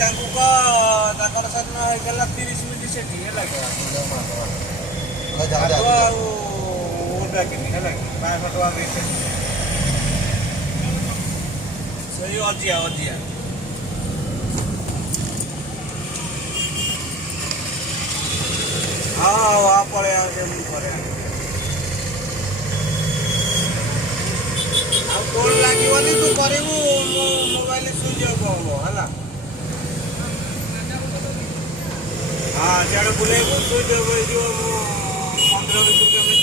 ତାଙ୍କୁ ତାଙ୍କର ସେଦିନ ହେଇଗଲା 30 ମିନିଟ୍ ସେଠି ହେଲା କି ଆଉ ଡାକିନି ହେଲା କି 500 ଟଙ୍କା ଦେଇଥିଲେ ସେଇ ଅଜିଆ ହଁ ପଳେଇ ଆସେ ମୁଁ ପରେ ଆଉ କଣ ଲାଗିବନି ତୁ କରିବୁ ମୋ ମୋବାଇଲ ସୁଇଚ୍ ଅଫ୍ ହବ ହେଲା ହଁ ସିଆଡ଼େ ବୁଲେଇବୁ ସୁଇଚ୍ ଅଫ୍ ହେଇଯିବ ମୁଁ 15 ମିନିଟ୍